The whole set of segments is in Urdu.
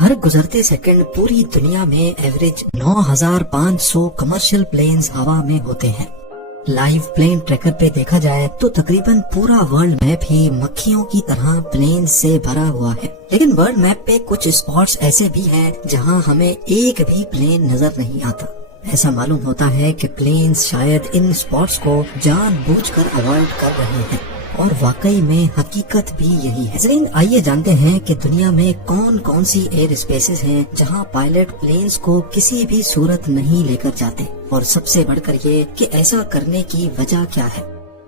ہر گزرتے سیکنڈ پوری دنیا میں ایوریج 9500 کمرشل پلینز ہوا میں ہوتے ہیں۔ لائیو پلین ٹریکر پہ دیکھا جائے تو تقریباً پورا ورلڈ میپ ہی مکھیوں کی طرح پلین سے بھرا ہوا ہے، لیکن ورلڈ میپ پہ کچھ اسپاٹس ایسے بھی ہیں جہاں ہمیں ایک بھی پلین نظر نہیں آتا۔ ایسا معلوم ہوتا ہے کہ پلینز شاید ان اسپاٹس کو جان بوجھ کر اوائڈ کر رہے ہیں، اور واقعی میں حقیقت بھی یہی ہے۔ لیکن آئیے جانتے ہیں کہ دنیا میں کون کون سی ایئر اسپیسز ہیں جہاں پائلٹ پلینز کو کسی بھی صورت نہیں لے کر جاتے، اور سب سے بڑھ کر یہ کہ ایسا کرنے کی وجہ کیا ہے۔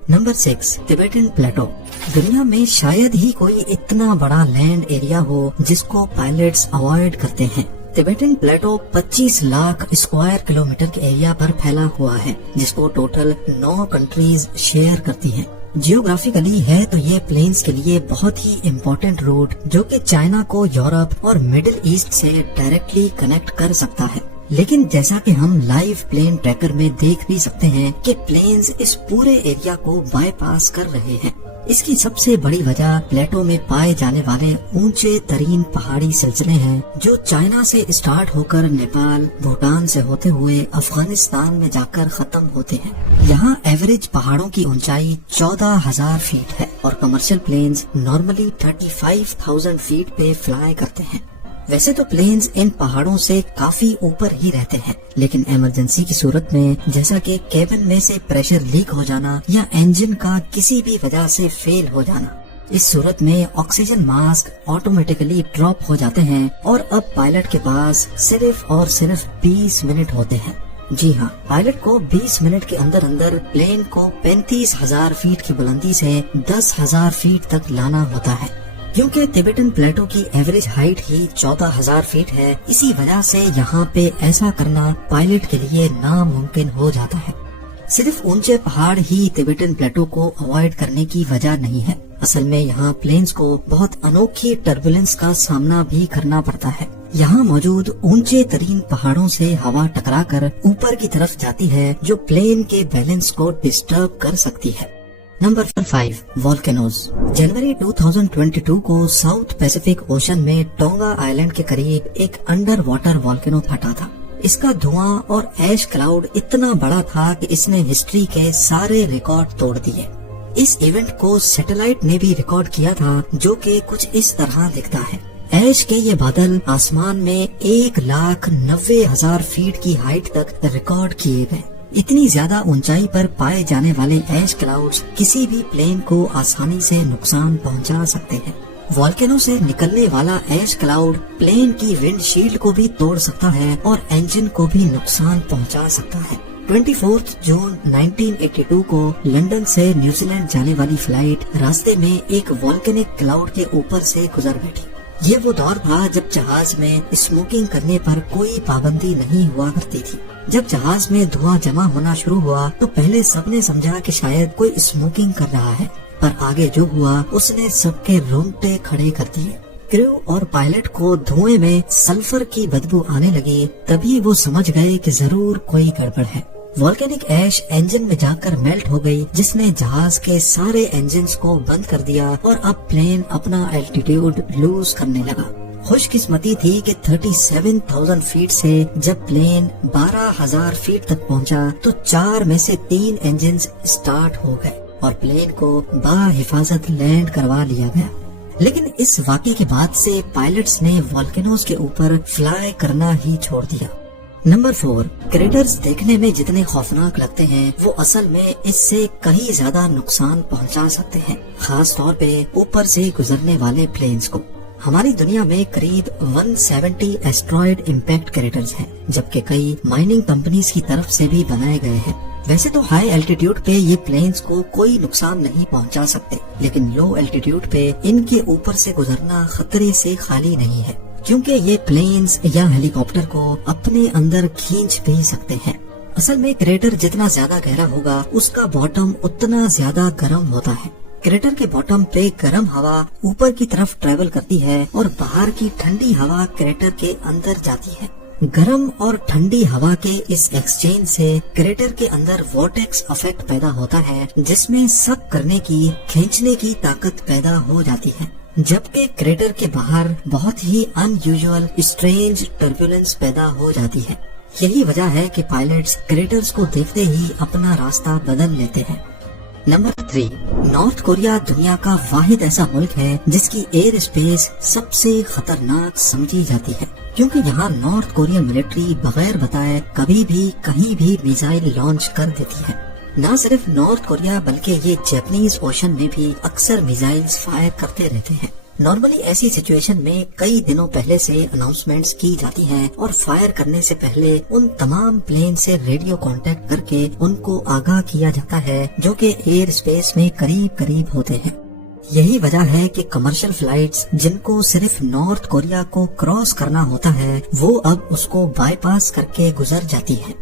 Number 6، Tibetan plateau. دنیا میں شاید ہی کوئی اتنا بڑا لینڈ ایریا ہو جس کو پائلٹس اوائڈ کرتے ہیں۔ ٹبیٹن پلیٹو 25 لاکھ اسکوائر کلومیٹر کے ایریا پر پھیلا ہوا ہے، جس کو ٹوٹل 9 کنٹریز شیئر کرتی ہیں۔ جیوگرافیکلی ہے تو یہ پلینز کے لیے بہت ہی امپورٹنٹ روٹ جو کہ چائنا کو یورپ اور مڈل ایسٹ سے ڈائریکٹلی کنیکٹ کر سکتا ہے، لیکن جیسا کہ ہم لائیو پلین ٹریکر میں دیکھ بھی سکتے ہیں کہ پلینز اس پورے ایریا کو بائی پاس کر رہے ہیں۔ اس کی سب سے بڑی وجہ پلیٹو میں پائے جانے والے اونچے ترین پہاڑی سلسلے ہیں جو چائنا سے اسٹارٹ ہو کر نیپال، بھوٹان سے ہوتے ہوئے افغانستان میں جا کر ختم ہوتے ہیں۔ یہاں ایوریج پہاڑوں کی اونچائی 14,000 فیٹ ہے، اور کمرشل پلینز نارملی 35,000 فیٹ پہ فلائی کرتے ہیں۔ ویسے تو پلینز ان پہاڑوں سے کافی اوپر ہی رہتے ہیں، لیکن ایمرجنسی کی صورت میں جیسا کہ کیبن میں سے پریشر لیک ہو جانا یا انجن کا کسی بھی وجہ سے فیل ہو جانا، اس صورت میں آکسیجن ماسک آٹومیٹکلی ڈراپ ہو جاتے ہیں، اور اب پائلٹ کے پاس صرف اور صرف 20 منٹ ہوتے ہیں۔ جی ہاں، پائلٹ کو 20 منٹ کے اندر اندر پلین کو 35,000 فیٹ کی بلندی سے 10,000 فیٹ تک لانا ہوتا ہے۔ کیونکہ ٹبیٹن پلیٹو کی ایوریج ہائٹ ہی 14,000 فیٹ ہے، اسی وجہ سے یہاں پہ ایسا کرنا پائلٹ کے لیے ناممکن ہو جاتا ہے۔ صرف اونچے پہاڑ ہی ٹبیٹن پلیٹو کو اوائڈ کرنے کی وجہ نہیں ہے، اصل میں یہاں پلینز کو بہت انوکھی ٹربولنس کا سامنا بھی کرنا پڑتا ہے۔ یہاں موجود اونچے ترین پہاڑوں سے ہوا ٹکرا کر اوپر کی طرف جاتی ہے جو پلین کے بیلنس کو ڈسٹرب کر سکتی ہے۔ Number 5، volcanoes. جنوری 2022 کو ساؤتھ پیسیفک اوشن میں ٹونگا آئلینڈ کے قریب ایک انڈر واٹر والکینو پھٹا تھا۔ اس کا دھواں اور ایش کلاؤڈ اتنا بڑا تھا کہ اس نے ہسٹری کے سارے ریکارڈ توڑ دیے۔ اس ایونٹ کو سیٹلائٹ نے بھی ریکارڈ کیا تھا، جو کہ کچھ اس طرح دکھتا ہے۔ ایش کے یہ بادل آسمان میں 1,90,000 فیٹ کی ہائٹ تک ریکارڈ کیے گئے۔ اتنی زیادہ اونچائی پر پائے جانے والے ایش کلاؤڈز کسی بھی پلین کو آسانی سے نقصان پہنچا سکتے ہیں۔ والکینو سے نکلنے والا ایش کلاؤڈ پلین کی ونڈ شیلڈ کو بھی توڑ سکتا ہے اور انجن کو بھی نقصان پہنچا سکتا ہے۔ 24 جون 1982 کو لندن سے نیوزی لینڈ جانے والی فلائٹ راستے میں ایک والکینک کلاؤڈ کے اوپر سے گزر بیٹھی۔ یہ وہ دور تھا جب جہاز میں اسموکنگ کرنے پر کوئی پابندی نہیں ہوا کرتی تھی۔ جب جہاز میں دھواں جمع ہونا شروع ہوا تو پہلے سب نے سمجھا کہ شاید کوئی اسموکنگ کر رہا ہے، پر آگے جو ہوا اس نے سب کے رونگٹے کھڑے کر دیے۔ کریو اور پائلٹ کو دھوئیں میں سلفر کی بدبو آنے لگی، تبھی وہ سمجھ گئے کہ ضرور کوئی گڑبڑ ہے۔ والکینک ایش انجن میں جا کر میلٹ ہو گئی، جس نے جہاز کے سارے انجنز کو بند کر دیا، اور اب پلین اپنا الٹیٹیوڈ لوز کرنے لگا۔ خوش قسمتی تھی کہ 37,000 فیٹ سے جب پلین 12,000 فیٹ تک پہنچا تو 4 میں سے 3 انجنز سٹارٹ ہو گئے اور پلین کو بحفاظت لینڈ کروا لیا گیا۔ لیکن اس واقعے کے بعد سے پائلٹس نے والکینوز کے اوپر فلائی کرنا ہی چھوڑ دیا۔ نمبر 4، کریٹرز دیکھنے میں جتنے خوفناک لگتے ہیں وہ اصل میں اس سے کہیں زیادہ نقصان پہنچا سکتے ہیں، خاص طور پہ اوپر سے گزرنے والے پلینز کو۔ ہماری دنیا میں قریب 170 ایسٹرائڈ امپیکٹ کریٹرز ہیں، جبکہ کئی مائننگ کمپنیز کی طرف سے بھی بنائے گئے ہیں۔ ویسے تو ہائی الٹیٹیوڈ پہ یہ پلینز کو کوئی نقصان نہیں پہنچا سکتے، لیکن لو الٹیٹیوڈ پہ ان کے اوپر سے گزرنا خطرے سے خالی نہیں ہے، کیونکہ یہ پلینز یا ہیلی کاپٹر کو اپنے اندر کھینچ بھی سکتے ہیں۔ اصل میں کریٹر جتنا زیادہ گہرا ہوگا اس کا باٹم اتنا زیادہ گرم ہوتا ہے۔ کریٹر کے باٹم پہ گرم ہوا اوپر کی طرف ٹریول کرتی ہے اور باہر کی ٹھنڈی ہوا کریٹر کے اندر جاتی ہے۔ گرم اور ٹھنڈی ہوا کے اس ایکسچینج سے کریٹر کے اندر وارٹیکس افیکٹ پیدا ہوتا ہے، جس میں سک کرنے کی، کھینچنے کی طاقت پیدا ہو جاتی ہے۔ جبکہ کریٹر کے باہر بہت ہی انیوزول اسٹرینج ٹربولنس پیدا ہو جاتی ہے۔ یہی وجہ ہے کہ پائلٹس کریٹرز کو دیکھتے ہی اپنا راستہ بدل لیتے ہیں۔ نمبر 3، نارتھ کوریا دنیا کا واحد ایسا ملک ہے جس کی ایئر اسپیس سب سے خطرناک سمجھی جاتی ہے، کیونکہ یہاں نارتھ کورین ملٹری بغیر بتائے کبھی بھی کہیں بھی میزائل لانچ کر دیتی ہے۔ نہ صرف نارتھ کوریا بلکہ یہ جیپنیز اوشن میں بھی اکثر میزائلز فائر کرتے رہتے ہیں۔ نارملی ایسی سچویشن میں کئی دنوں پہلے سے اناؤنسمنٹس کی جاتی ہیں اور فائر کرنے سے پہلے ان تمام پلین سے ریڈیو کانٹیکٹ کر کے ان کو آگاہ کیا جاتا ہے جو کہ ایئر اسپیس میں قریب قریب ہوتے ہیں۔ یہی وجہ ہے کہ کمرشل فلائٹس جن کو صرف نارتھ کوریا کو کراس کرنا ہوتا ہے وہ اب اس کو بائی پاس کر کے گزر جاتی ہے۔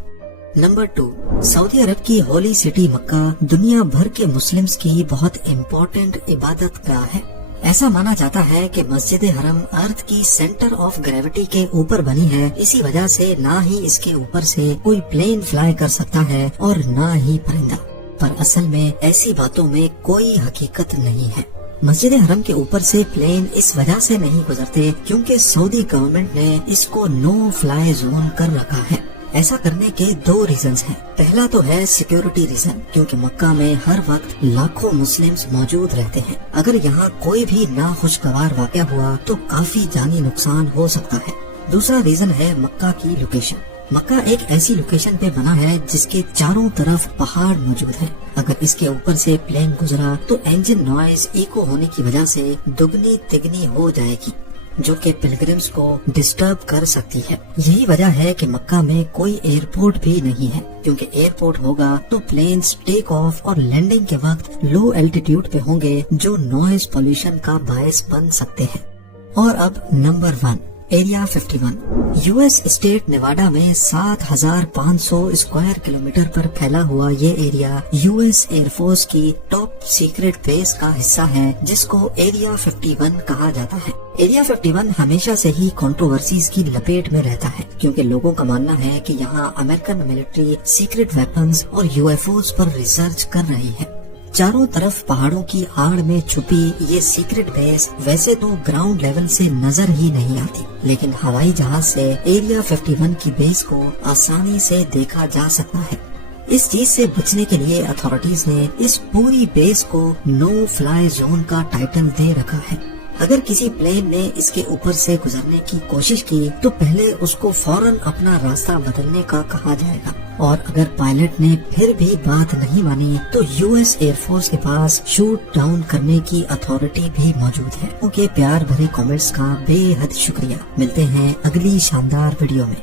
نمبر 2، سعودی عرب کی ہولی سٹی مکہ دنیا بھر کے مسلمز کی بہت امپورٹنٹ عبادت گاہ ہے۔ ایسا مانا جاتا ہے کہ مسجد حرم ارتھ کی سینٹر آف گریوٹی کے اوپر بنی ہے، اسی وجہ سے نہ ہی اس کے اوپر سے کوئی پلین فلائی کر سکتا ہے اور نہ ہی پرندہ۔ پر اصل میں ایسی باتوں میں کوئی حقیقت نہیں ہے۔ مسجد حرم کے اوپر سے پلین اس وجہ سے نہیں گزرتے کیونکہ سعودی گورنمنٹ نے اس کو نو فلائی زون کر رکھا ہے۔ ایسا کرنے کے 2 ریزنز ہیں۔ پہلا تو ہے سیکیورٹی ریزن، کیونکہ مکہ میں ہر وقت لاکھوں مسلمز موجود رہتے ہیں۔ اگر یہاں کوئی بھی ناخوشگوار واقعہ ہوا تو کافی جانی نقصان ہو سکتا ہے۔ دوسرا ریزن ہے مکہ کی لوکیشن۔ مکہ ایک ایسی لوکیشن پہ بنا ہے جس کے چاروں طرف پہاڑ موجود ہیں۔ اگر اس کے اوپر سے پلین گزرا تو انجن نوائز ایکو ہونے کی وجہ سے دگنی تگنی ہو جائے گی، جو کہ پلگرمز کو ڈسٹرب کر سکتی ہے۔ یہی وجہ ہے کہ مکہ میں کوئی ایئرپورٹ بھی نہیں ہے، کیونکہ ایئرپورٹ ہوگا تو پلینز ٹیک آف اور لینڈنگ کے وقت لو الٹیٹیوڈ پہ ہوں گے جو نوائز پولوشن کا باعث بن سکتے ہیں۔ اور اب number 1، area 51۔ U S state Nevada میں 7500 اسکوائر کلومیٹر پر پھیلا ہوا یہ area U S air force کی ٹاپ سیکرٹ بیس کا حصہ ہے جس کو ایریا 51 کہا جاتا ہے۔ ایریا 51 ہمیشہ سے ہی کنٹروورسیز کی لپیٹ میں رہتا ہے، کیونکہ لوگوں کا ماننا ہے کہ یہاں امریکن ملٹری سیکرٹ ویپنز اور یو ایف اوز پر ریسرچ کر رہی ہے۔ چاروں طرف پہاڑوں کی آڑ میں چھپی یہ سیکرٹ بیس ویسے تو گراؤنڈ لیول سے نظر ہی نہیں آتی، لیکن ہوائی جہاز سے ایریا 51 کی بیس کو آسانی سے دیکھا جا سکتا ہے۔ اس چیز سے بچنے کے لیے اتھارٹیز نے اس پوری بیس کو نو فلائی زون کا ٹائٹل دے رکھا ہے۔ اگر کسی پلین نے اس کے اوپر سے گزرنے کی کوشش کی تو پہلے اس کو فوراً اپنا راستہ بدلنے کا کہا جائے گا، اور اگر پائلٹ نے پھر بھی بات نہیں مانی تو یو ایس ایئر فورس کے پاس شوٹ ڈاؤن کرنے کی اتھارٹی بھی موجود ہے۔ ان کے پیار بھرے کامنٹس کا بے حد شکریہ۔ ملتے ہیں اگلی شاندار ویڈیو میں۔